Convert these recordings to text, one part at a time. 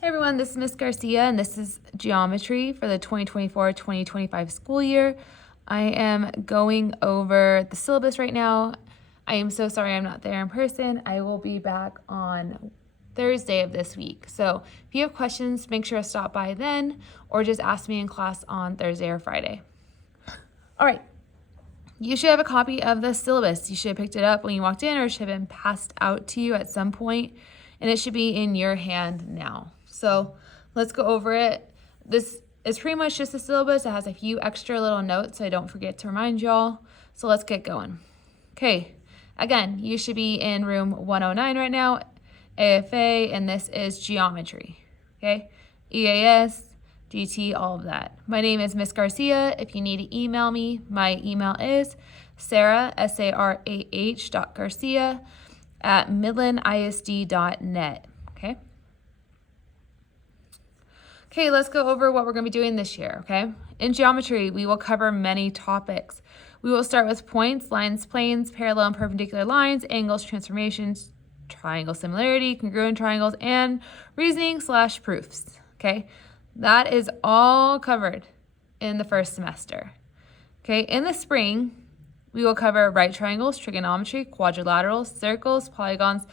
Hey everyone, this is Miss Garcia and this is geometry for the 2024-2025 school year. I am going over the syllabus right now. I am so sorry I'm not there in person. I will be back on Thursday of this week. So if you have questions, make sure to stop by then or just ask me in class on Thursday or Friday. All right, you should have a copy of the syllabus. You should have picked it up when you walked in or it should have been passed out to you at some point, and it should be in your hand now. So let's go over it. This is pretty much just the syllabus. It has a few extra little notes so I don't forget to remind y'all. So let's get going. Okay, again, you should be in room 109 right now, AFA, and this is geometry, okay? EAS, GT, all of that. My name is Miss Garcia. If you need to email me, my email is Sarah, sarah.garcia @midlandisd.net, okay? Okay, let's go over what we're going to be doing this year, okay? In geometry, we will cover many topics. We will start with points, lines, planes, parallel and perpendicular lines, angles, transformations, triangle similarity, congruent triangles, and reasoning/proofs, okay? That is all covered in the first semester, okay? In the spring, we will cover right triangles, trigonometry, quadrilaterals, circles, polygons,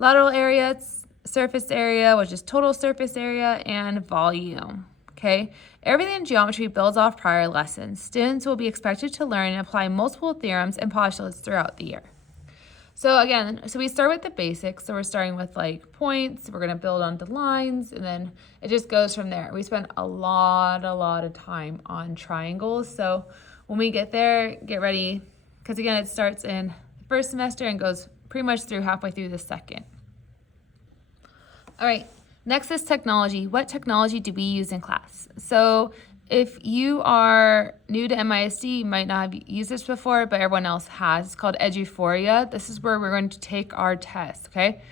lateral areas, surface area, which is total surface area, and volume, okay? Everything in geometry builds off prior lessons. Students will be expected to learn and apply multiple theorems and postulates throughout the year. So we start with the basics. So we're starting with like points. We're going to build onto lines, and then it just goes from there. We spent a lot of time on triangles. So when we get there, get ready, because again, it starts in the first semester and goes pretty much through halfway through the second. All right, next is technology. What technology do we use in class? So if you are new to MISD, you might not have used this before, but everyone else has. It's called Eduphoria. This is where we're going to take our test, okay?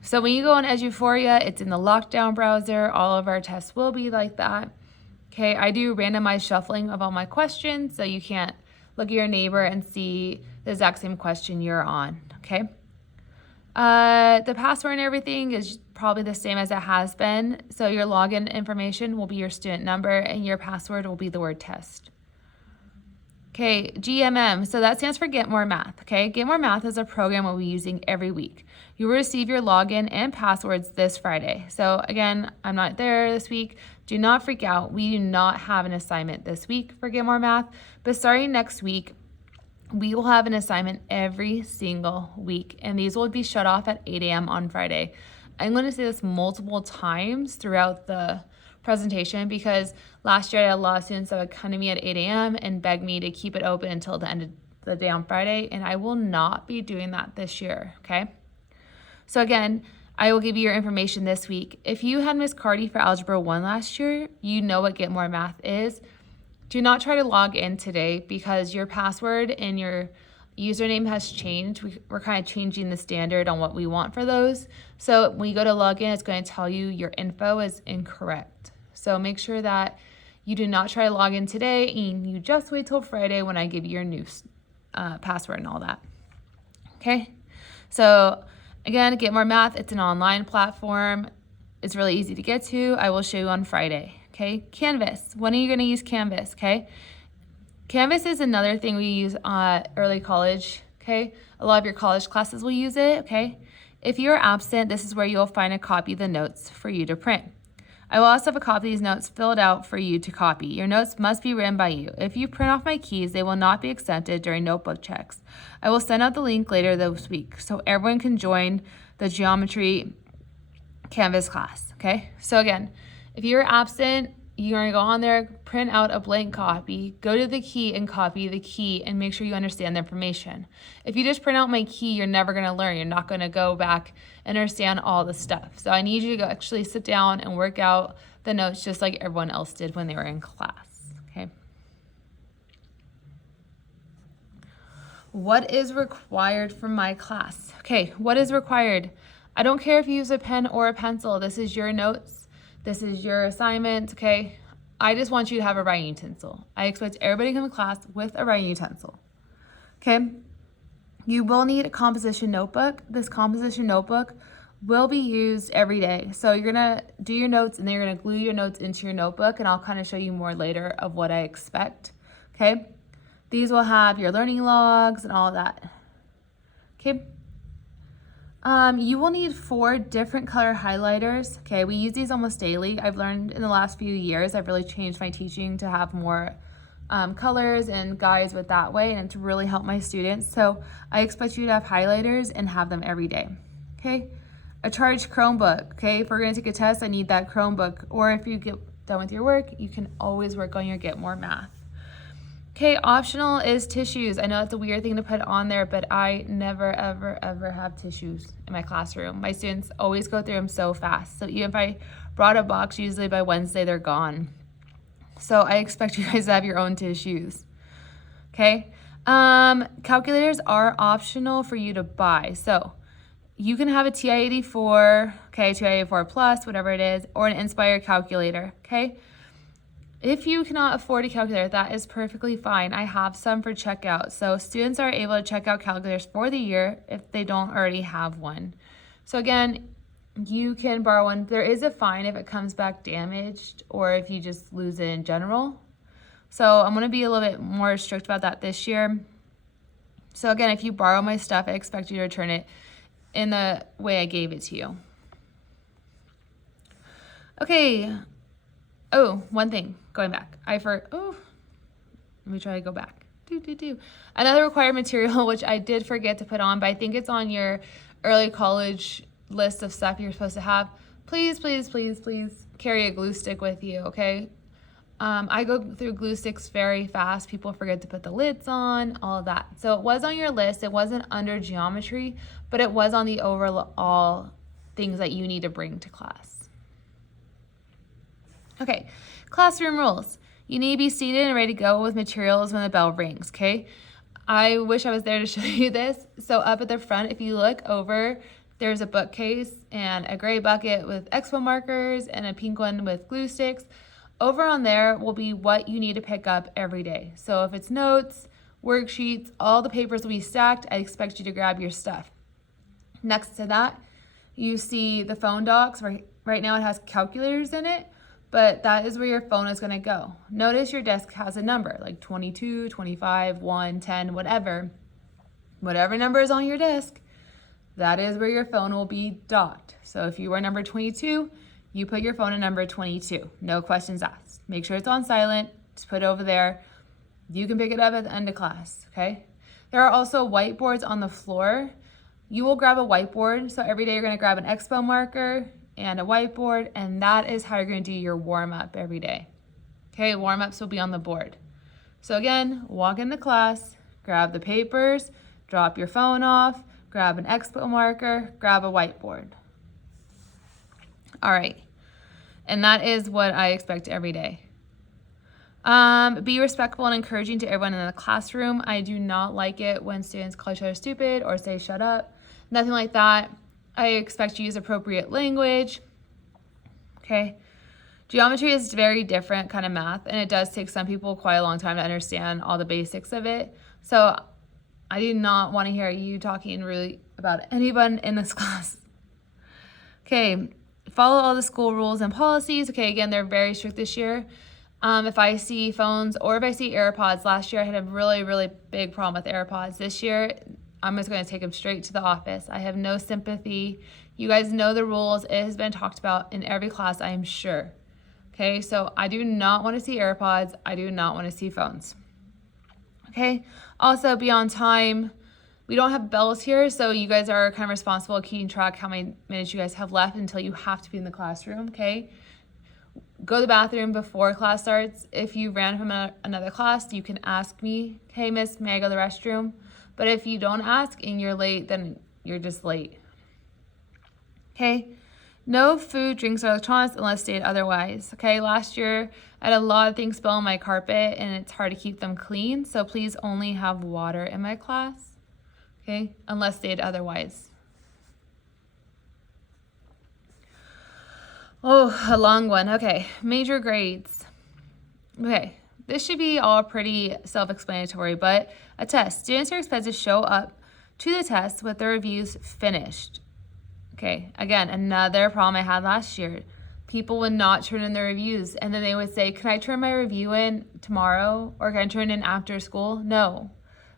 So when you go on Eduphoria, it's in the lockdown browser. All of our tests will be like that. Okay, I do randomized shuffling of all my questions, so you can't look at your neighbor and see the exact same question you're on, okay? The password and everything is probably the same as it has been. So your login information will be your student number and your password will be the word test. Okay, GMM, so that stands for Get More Math, okay? Get More Math is a program we'll be using every week. You will receive your login and passwords this Friday. So again, I'm not there this week. Do not freak out. We do not have an assignment this week for Get More Math, but starting next week, we will have an assignment every single week, and these will be shut off at 8 a.m. on Friday. I'm going to say this multiple times throughout the presentation because last year I had a lot of students that would come to me at 8 a.m. and beg me to keep it open until the end of the day on Friday, and I will not be doing that this year, okay? So again, I will give you your information this week. If you had Miss Cardi for Algebra 1 last year, you know what Get More Math is. Do not try to log in today because your password and your username has changed. We're kind of changing the standard on what we want for those. So when you go to log in, it's going to tell you your info is incorrect. So make sure that you do not try to log in today and you just wait till Friday when I give you your new password and all that. Okay? So again, Get More Math, it's an online platform. It's really easy to get to. I will show you on Friday. Okay, Canvas. When are you going to use Canvas? Okay, Canvas is another thing we use early college. Okay, a lot of your college classes will use it. Okay, if you're absent, this is where you'll find a copy of the notes for you to print. I will also have a copy of these notes filled out for you to copy. Your notes must be written by you. If you print off my keys, they will not be accepted during notebook checks. I will send out the link later this week so everyone can join the geometry Canvas class. Okay, so again, if you're absent, you're going to go on there, print out a blank copy, go to the key and copy the key and make sure you understand the information. If you just print out my key, you're never going to learn. You're not going to go back and understand all the stuff. So I need you to go actually sit down and work out the notes just like everyone else did when they were in class, okay? What is required from my class? Okay, what is required? I don't care if you use a pen or a pencil. This is your notes. This is your assignment, okay? I just want you to have a writing utensil. I expect everybody to come to class with a writing utensil, okay? You will need a composition notebook. This composition notebook will be used every day. So you're gonna do your notes and then you're gonna glue your notes into your notebook, and I'll kind of show you more later of what I expect, okay? These will have your learning logs and all of that, okay? You will need 4 different color highlighters, okay? We use these almost daily. I've learned in the last few years, I've really changed my teaching to have more colors and guides with that way, and to really help my students. So I expect you to have highlighters and have them every day, okay? A charged Chromebook, okay? If we're gonna take a test, I need that Chromebook. Or if you get done with your work, you can always work on your Get More Math. Okay, optional is tissues. I know it's a weird thing to put on there, but I never, ever, ever have tissues in my classroom. My students always go through them so fast. So even if I brought a box, usually by Wednesday, they're gone. So I expect you guys to have your own tissues, okay? Calculators are optional for you to buy. So you can have a TI-84, okay, TI-84 Plus, whatever it is, or an Inspire calculator, okay? If you cannot afford a calculator, that is perfectly fine. I have some for checkout. So students are able to check out calculators for the year if they don't already have one. So again, you can borrow one. There is a fine if it comes back damaged or if you just lose it in general. So I'm gonna be a little bit more strict about that this year. So again, if you borrow my stuff, I expect you to return it in the way I gave it to you. Okay. Oh, one thing, going back. Let me try to go back. Another required material, which I did forget to put on, but I think it's on your early college list of stuff you're supposed to have. Please, please, please, please carry a glue stick with you, okay? I go through glue sticks very fast. People forget to put the lids on, all of that. So it was on your list. It wasn't under geometry, but it was on the overall things that you need to bring to class. Okay, classroom rules. You need to be seated and ready to go with materials when the bell rings, okay? I wish I was there to show you this. So up at the front, if you look over, there's a bookcase and a gray bucket with expo markers and a pink one with glue sticks. Over on there will be what you need to pick up every day. So if it's notes, worksheets, all the papers will be stacked. I expect you to grab your stuff. Next to that, you see the phone docs. Right now it has calculators in it, but that is where your phone is gonna go. Notice your desk has a number, like 22, 25, 1, 10, whatever. Whatever number is on your desk, that is where your phone will be docked. So if you were number 22, you put your phone in number 22. No questions asked. Make sure it's on silent. Just put it over there. You can pick it up at the end of class, okay? There are also whiteboards on the floor. You will grab a whiteboard. So every day you're gonna grab an expo marker and a whiteboard, and that is how you're gonna do your warm-up every day. Okay, warm-ups will be on the board. So again, walk into class, grab the papers, drop your phone off, grab an expo marker, grab a whiteboard. All right, and that is what I expect every day. Be respectful and encouraging to everyone in the classroom. I do not like it when students call each other stupid or say shut up, nothing like that. I expect you to use appropriate language, okay? Geometry is very different kind of math, and it does take some people quite a long time to understand all the basics of it. So I do not want to hear you talking really about anyone in this class. Okay, follow all the school rules and policies. Okay, again, they're very strict this year. If I see phones or if I see AirPods, last year I had a really, really big problem with AirPods. This year, I'm just going to take them straight to the office. I have no sympathy. You guys know the rules. It has been talked about in every class, I am sure. Okay, so I do not want to see AirPods. I do not want to see phones. Okay, also be on time. We don't have bells here, so you guys are kind of responsible keeping track how many minutes you guys have left until you have to be in the classroom, okay? Go to the bathroom before class starts. If you ran from another class, you can ask me, hey, miss, may I go to the restroom? But if you don't ask and you're late, then you're just late. Okay? No food, drinks, or electronics unless stated otherwise. Okay? Last year, I had a lot of things spill on my carpet, and it's hard to keep them clean. So please only have water in my class. Okay? Unless stated otherwise. Oh, a long one. Okay. Major grades. Okay. This should be all pretty self-explanatory, but a test. Students are expected to show up to the test with their reviews finished. Okay, again, another problem I had last year. People would not turn in their reviews, and then they would say, can I turn my review in tomorrow, or can I turn it in after school? No.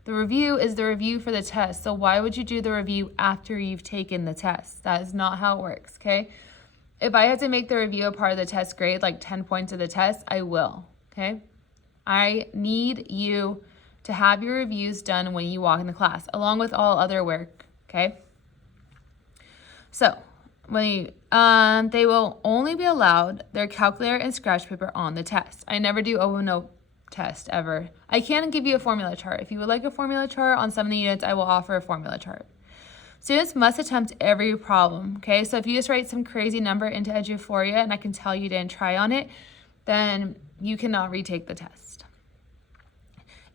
The review is the review for the test, so why would you do the review after you've taken the test? That is not how it works, okay? If I have to make the review a part of the test grade, like 10 points of the test, I will, okay? I need you to have your reviews done when you walk into class, along with all other work, okay? So, they will only be allowed their calculator and scratch paper on the test. I never do no test ever. I can give you a formula chart. If you would like a formula chart on some of the units, I will offer a formula chart. Students must attempt every problem, okay? So if you just write some crazy number into Eduphoria and I can tell you didn't try on it, then you cannot retake the test.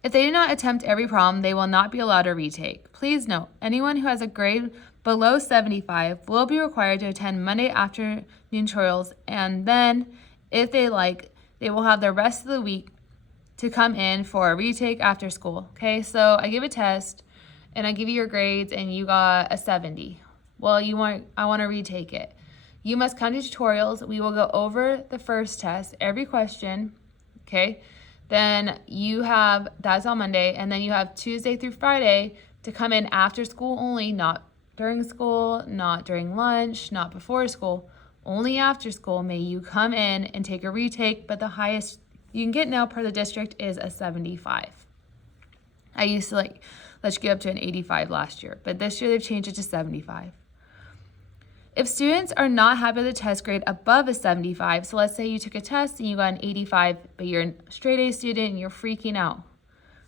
If they do not attempt every problem, they will not be allowed to retake. Please note, anyone who has a grade below 75 will be required to attend Monday afternoon tutorials, and then, if they like, they will have the rest of the week to come in for a retake after school, okay? So I give a test, and I give you your grades, and you got a 70. Well, I want to retake it. You must come to tutorials. We will go over the first test, every question, okay? Then that's on Monday, and then you have Tuesday through Friday to come in after school only, not during school, not during lunch, not before school, only after school. May you come in and take a retake, but the highest you can get now per the district is a 75. I used to let's get up to an 85 last year, but this year they've changed it to 75. If students are not happy with a test grade above a 75, so let's say you took a test and you got an 85, but you're a straight A student and you're freaking out,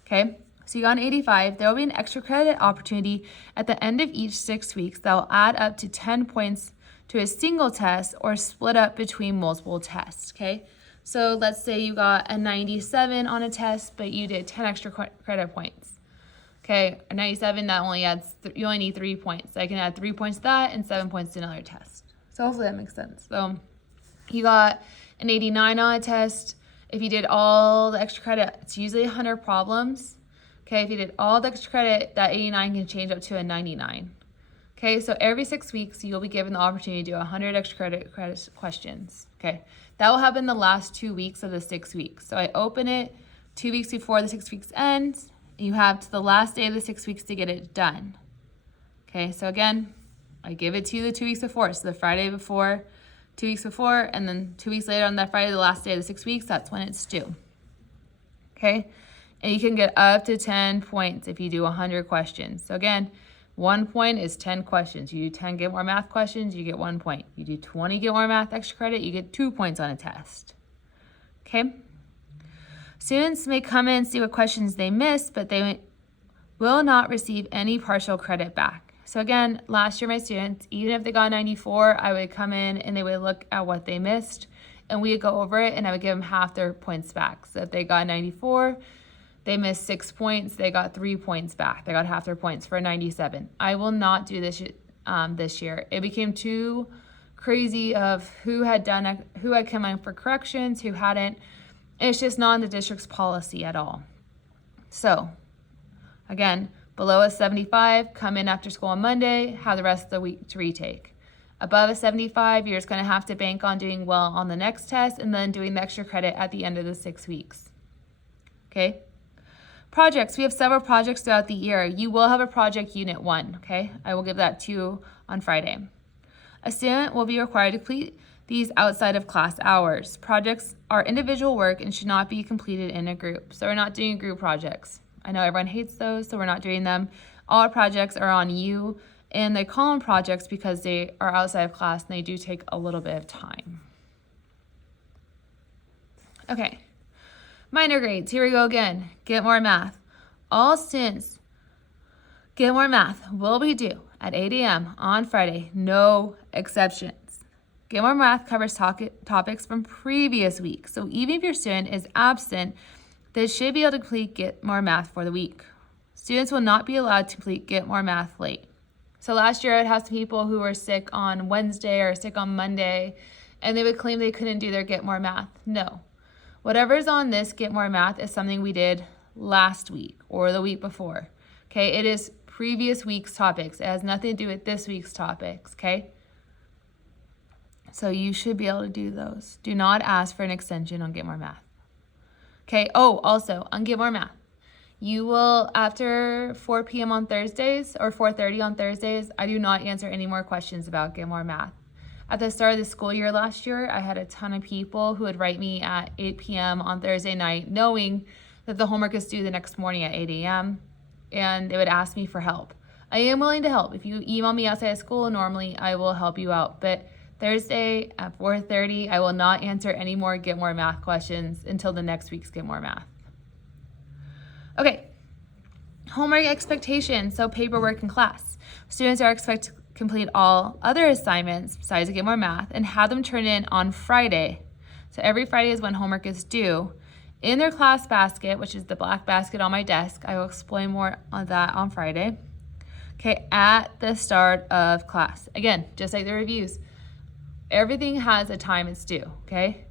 okay? So you got an 85, there will be an extra credit opportunity at the end of each 6 weeks that will add up to 10 points to a single test or split up between multiple tests, okay? So let's say you got a 97 on a test, but you did 10 extra credit points. Okay, a 97, that only adds, you only need 3 points. So I can add 3 points to that and 7 points to another test. So hopefully that makes sense. So you got an 89 on a test. If you did all the extra credit, it's usually 100 problems. Okay, if you did all the extra credit, that 89 can change up to a 99. Okay, so every 6 weeks, you'll be given the opportunity to do 100 extra credit questions. Okay, that will happen the last 2 weeks of the 6 weeks. So I open it 2 weeks before the 6 weeks ends. You have to the last day of the 6 weeks to get it done. Okay, so again, I give it to you the 2 weeks before. So the Friday before, 2 weeks before, and then 2 weeks later on that Friday, the last day of the 6 weeks, that's when it's due. Okay, and you can get up to 10 points if you do 100 questions. So again, 1 point is 10 questions. You do 10 get more math questions, you get 1 point. You do 20 get more math extra credit, you get 2 points on a test. Okay? Students may come in and see what questions they missed, but they will not receive any partial credit back. So again, last year my students, even if they got 94, I would come in and they would look at what they missed, and we would go over it, and I would give them half their points back. So if they got 94, they missed 6 points, they got 3 points back. They got half their points for 97. I will not do this this year. It became too crazy of who had come in for corrections, who hadn't. It's just not in the district's policy at all. So, again, below a 75, come in after school on Monday, have the rest of the week to retake. Above a 75, you're just going to have to bank on doing well on the next test and then doing the extra credit at the end of the 6 weeks. Okay? Projects. We have several projects throughout the year. You will have a project unit 1, okay? I will give that to you on Friday. A student will be required to complete these outside of class hours. Projects are individual work and should not be completed in a group. So we're not doing group projects. I know everyone hates those, so we're not doing them. All our projects are on you, and they call them projects because they are outside of class and they do take a little bit of time. Okay, minor grades, here we go again. Get more math. All students get more math will be due at 8 a.m. on Friday, no exceptions. Get More Math covers topics from previous weeks. So even if your student is absent, they should be able to complete Get More Math for the week. Students will not be allowed to complete Get More Math late. So last year I would have some people who were sick on Wednesday or sick on Monday, and they would claim they couldn't do their Get More Math. No. Whatever's on this Get More Math is something we did last week or the week before. Okay, it is previous week's topics. It has nothing to do with this week's topics, okay? So you should be able to do those. Do not ask for an extension on Get More Math. Okay, oh, also on Get More Math, you will, after 4 p.m. on Thursdays or 4:30 on Thursdays, I do not answer any more questions about Get More Math. At the start of the school year last year, I had a ton of people who would write me at 8 p.m. on Thursday night, knowing that the homework is due the next morning at 8 a.m., and they would ask me for help. I am willing to help. If you email me outside of school, normally I will help you out. But Thursday at 4:30, I will not answer any more Get More Math questions until the next week's Get More Math. Okay, homework expectations, so paperwork in class. Students are expected to complete all other assignments besides Get More Math and have them turn in on Friday. So every Friday is when homework is due. In their class basket, which is the black basket on my desk, I will explain more on that on Friday. Okay, at the start of class. Again, just like the reviews, everything has a time it's due, okay?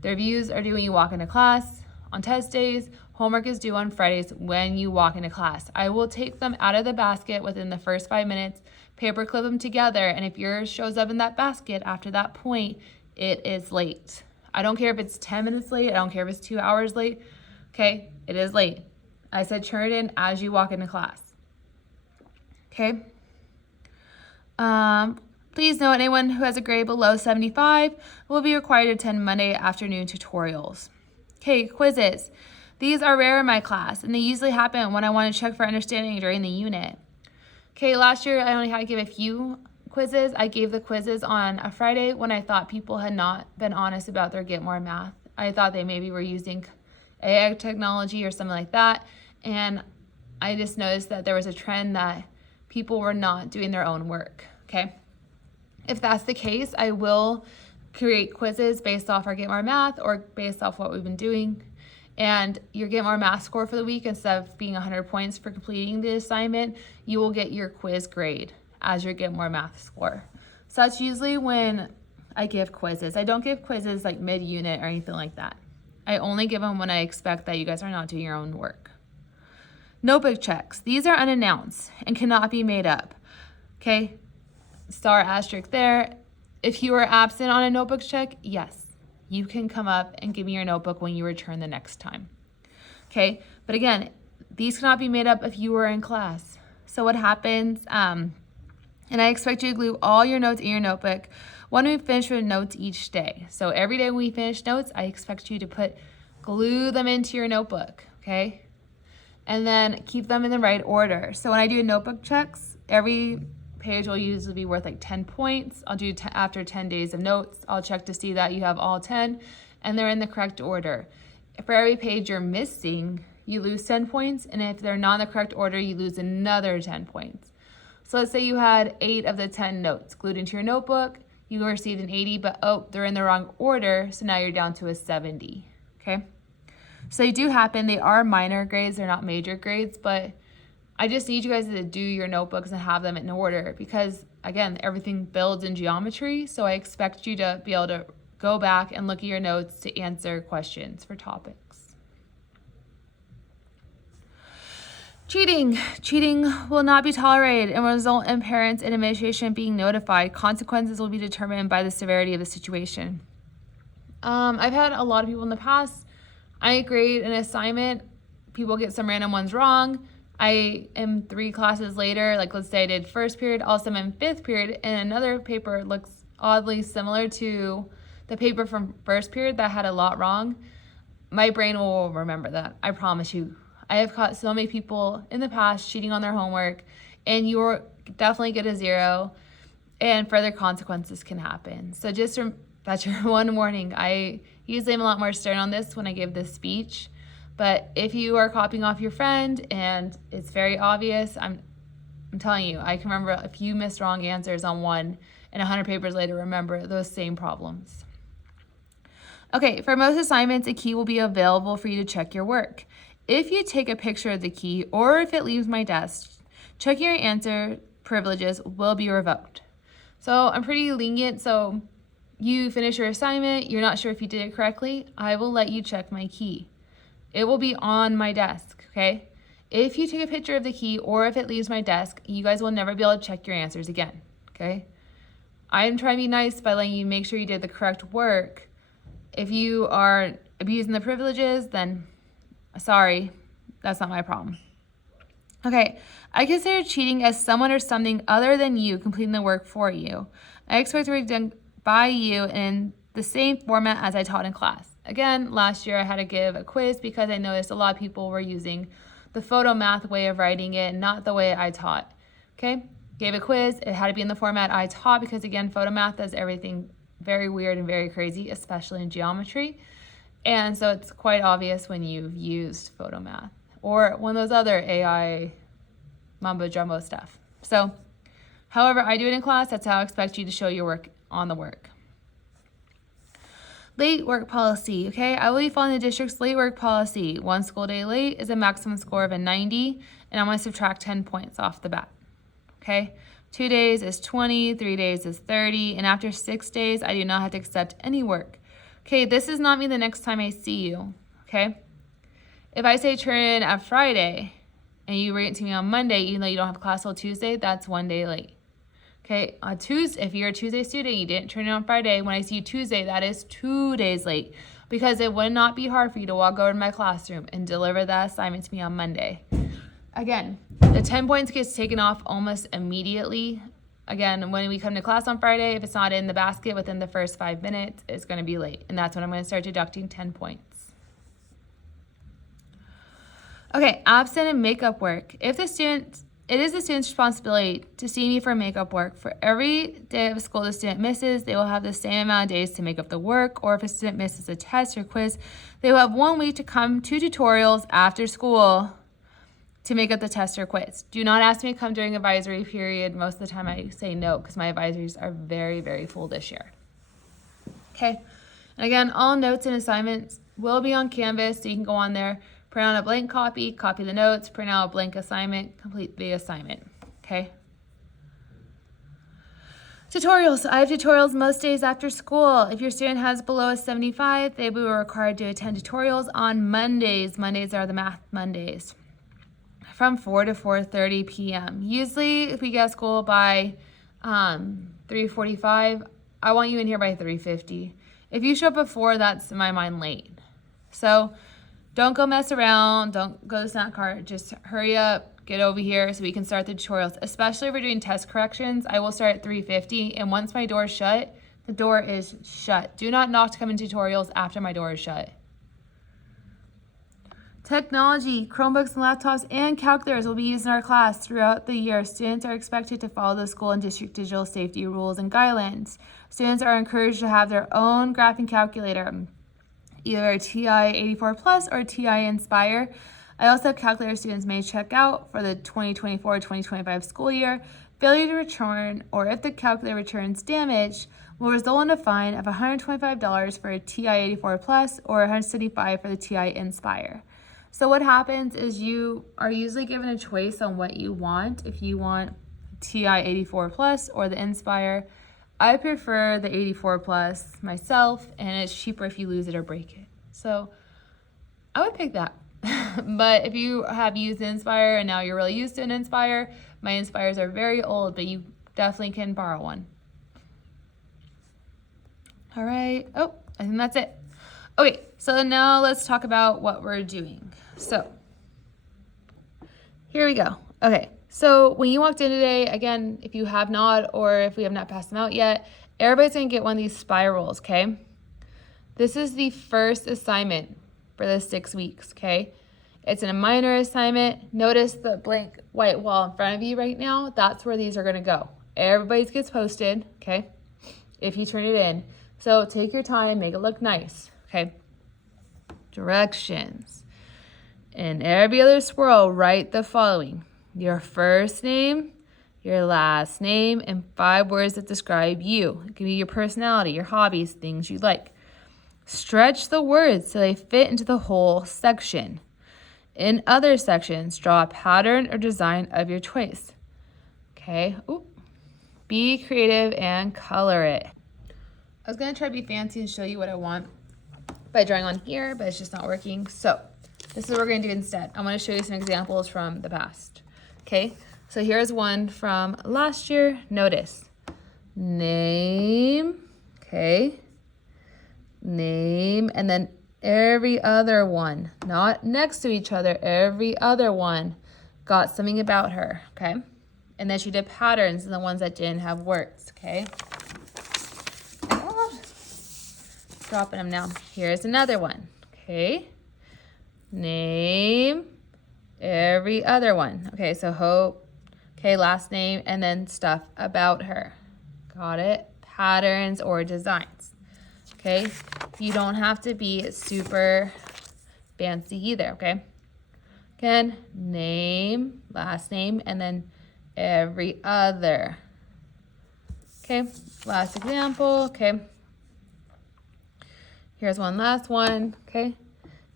The reviews are due when you walk into class, on test days. Homework is due on Fridays when you walk into class. I will take them out of the basket within the first 5 minutes, paper clip them together, and if yours shows up in that basket after that point, it is late. I don't care if it's 10 minutes late, I don't care if it's 2 hours late, okay? It is late. I said turn it in as you walk into class. Okay. Please note anyone who has a grade below 75 will be required to attend Monday afternoon tutorials. Okay, quizzes. These are rare in my class, and they usually happen when I want to check for understanding during the unit. Okay, last year I only had to give a few quizzes. I gave the quizzes on a Friday when I thought people had not been honest about their Get More Math. I thought they maybe were using AI technology or something like that, and I just noticed that there was a trend that people were not doing their own work, okay? If that's the case, I will create quizzes based off our Get More Math or based off what we've been doing. And your Get More Math score for the week, instead of being 100 points for completing the assignment, you will get your quiz grade as your Get More Math score. So that's usually when I give quizzes. I don't give quizzes like mid-unit or anything like that. I only give them when I expect that you guys are not doing your own work. Notebook checks. These are unannounced and cannot be made up. Okay, star asterisk there. If you are absent on a notebook check, yes, you can come up and give me your notebook when you return the next time. Okay, but again, these cannot be made up if you were in class. So what happens, and I expect you to glue all your notes in your notebook when we finish with notes each day. So every day when we finish notes, I expect you to glue them into your notebook, okay? And then keep them in the right order. So when I do notebook checks, every page will usually be worth like 10 points. I'll do after 10 days of notes, I'll check to see that you have all 10 and they're in the correct order. For every page you're missing, you lose 10 points, and if they're not in the correct order, you lose another 10 points. So let's say you had 8 of the 10 notes glued into your notebook, you received an 80, but they're in the wrong order, so now you're down to a 70, okay? So they do happen. They are minor grades, they're not major grades, but I just need you guys to do your notebooks and have them in order because, again, everything builds in geometry, so I expect you to be able to go back and look at your notes to answer questions for topics. Cheating. Cheating will not be tolerated and will result in parents and administration being notified. Consequences will be determined by the severity of the situation. I've had a lot of people in the past, I grade an assignment, people get some random ones wrong. I am 3 classes later, like let's say I did first period, also I'm in 5th period, and another paper looks oddly similar to the paper from first period that had a lot wrong. My brain will remember that, I promise you. I have caught so many people in the past cheating on their homework, and you will definitely get a 0, and further consequences can happen. So just that's your one warning. I usually am a lot more stern on this when I give this speech, but if you are copying off your friend and it's very obvious, I'm telling you, I can remember if you missed wrong answers on one and 100 papers later, remember those same problems. Okay, for most assignments, a key will be available for you to check your work. If you take a picture of the key or if it leaves my desk, checking your answer privileges will be revoked. So I'm pretty lenient, so you finish your assignment, you're not sure if you did it correctly, I will let you check my key. It will be on my desk, okay? If you take a picture of the key or if it leaves my desk, you guys will never be able to check your answers again, okay? I'm trying to be nice by letting you make sure you did the correct work. If you are abusing the privileges, then sorry, that's not my problem. Okay, I consider cheating as someone or something other than you completing the work for you. I expect the work done by you in the same format as I taught in class. Again, last year I had to give a quiz because I noticed a lot of people were using the photomath way of writing it, not the way I taught. Okay, gave a quiz. It had to be in the format I taught because, again, photomath does everything very weird and very crazy, especially in geometry. And so it's quite obvious when you've used photomath or one of those other AI mumbo jumbo stuff. So, however I do it in class, that's how I expect you to show your work on the work. Late work policy, okay? I will be following the district's late work policy. 1 school day late is a maximum score of a 90, and I'm going to subtract 10 points off the bat, okay? 2 days is 20, 3 days is 30, and after 6 days, I do not have to accept any work. Okay, this does not mean the next time I see you, okay? If I say turn in at Friday, and you bring it to me on Monday, even though you don't have class till Tuesday, that's 1 day late. Okay, on Tuesday, if you're a Tuesday student, you didn't turn in on Friday, when I see you Tuesday, that is 2 days late, because it would not be hard for you to walk over to my classroom and deliver that assignment to me on Monday. Again, the 10 points gets taken off almost immediately. Again, when we come to class on Friday, if it's not in the basket within the first 5 minutes, it's going to be late, and that's when I'm going to start deducting 10 points. Okay, absent and makeup work. It is the student's responsibility to see me for makeup work. For every day of school the student misses, they will have the same amount of days to make up the work, or if a student misses a test or quiz, they will have 1 week to come to tutorials after school to make up the test or quiz. Do not ask me to come during advisory period. Most of the time I say no because my advisories are very, very full this year. Okay, and again, all notes and assignments will be on Canvas, so you can go on there, print out a blank copy, copy the notes, print out a blank assignment, complete the assignment, okay? Tutorials. I have tutorials most days after school. If your student has below a 75, they will be required to attend tutorials on Mondays. Mondays are the math Mondays, from 4 to 4:30 p.m. Usually, if we get out of school by 3:45, I want you in here by 3:50. If you show up before, that's in my mind late. So don't go mess around. Don't go to the snack cart. Just hurry up, get over here so we can start the tutorials. Especially if we're doing test corrections, I will start at 3:50. And once my door is shut, the door is shut. Do not knock to come in tutorials after my door is shut. Technology, Chromebooks and laptops, and calculators will be used in our class throughout the year. Students are expected to follow the school and district digital safety rules and guidelines. Students are encouraged to have their own graphing calculator, either a TI-84 Plus or TI Inspire. I also have calculator students may check out for the 2024-2025 school year. Failure to return, or if the calculator returns damaged, will result in a fine of $125 for a TI-84 Plus or $175 for the TI Inspire. So what happens is you are usually given a choice on what you want. If you want TI-84 Plus or the Inspire, I prefer the 84 Plus myself, and it's cheaper if you lose it or break it. So I would pick that. But if you have used the Inspire and now you're really used to an Inspire, my Inspires are very old, but you definitely can borrow one. All right. Oh, I think that's it. Okay, so now let's talk about what we're doing. So here we go. Okay, so when you walked in today, again, if you have not, or if we have not passed them out yet, everybody's gonna get one of these spirals, okay? This is the first assignment for the 6 weeks, okay? It's a minor assignment. Notice the blank white wall in front of you right now. That's where these are gonna go. Everybody's gets posted, okay? If you turn it in. So take your time, make it look nice, okay? Directions. In every other swirl, write the following: your first name, your last name, and 5 words that describe you. It can be your personality, your hobbies, things you like. Stretch the words so they fit into the whole section. In other sections, draw a pattern or design of your choice. Okay, be creative and color it. I was gonna try to be fancy and show you what I want by drawing on here, but it's just not working. So this is what we're gonna do instead. I'm gonna show you some examples from the past. Okay, so here's one from last year. Notice name, okay, name, and then every other one, not next to each other, every other one got something about her, okay? And then she did patterns and the ones that didn't have words, okay? Dropping them now. Here's another one, okay? Name, every other one. Okay, so Hope, okay, last name, and then stuff about her. Got it? Patterns or designs, okay? You don't have to be super fancy either, okay? Again, name, last name, and then every other. Okay, last example, okay. Here's one last one, okay.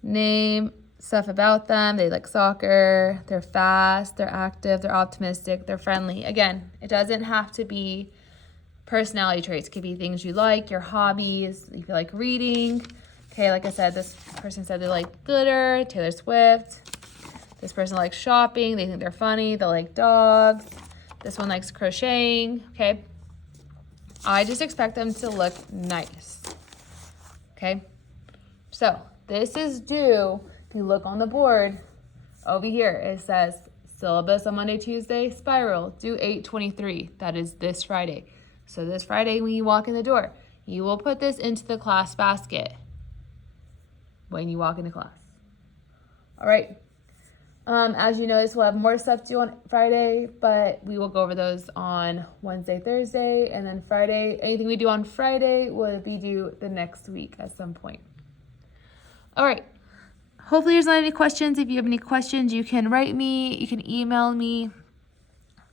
Name, stuff about them. They like soccer, they're fast, they're active, they're optimistic, they're friendly. Again, it doesn't have to be personality traits. It could be things you like, your hobbies, if you like reading. Okay, like I said, this person said they like glitter, Taylor Swift. This person likes shopping, they think they're funny, they like dogs. This one likes crocheting, okay? I just expect them to look nice, okay? So this is due, if you look on the board over here, it says syllabus on Monday, Tuesday, spiral, due 8/23. That is this Friday. So this Friday when you walk in the door, you will put this into the class basket when you walk into class. All right. As you notice, we'll have more stuff due on Friday, but we will go over those on Wednesday, Thursday, and then Friday. Anything we do on Friday will be due the next week at some point. All right. Hopefully there's not any questions. If you have any questions, you can write me. You can email me.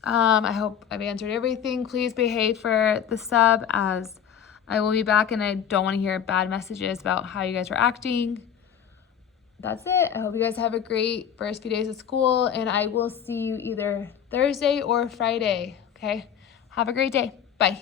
I hope I've answered everything. Please behave for the sub, as I will be back, and I don't want to hear bad messages about how you guys are acting. That's it. I hope you guys have a great first few days of school, and I will see you either Thursday or Friday, okay? Have a great day. Bye.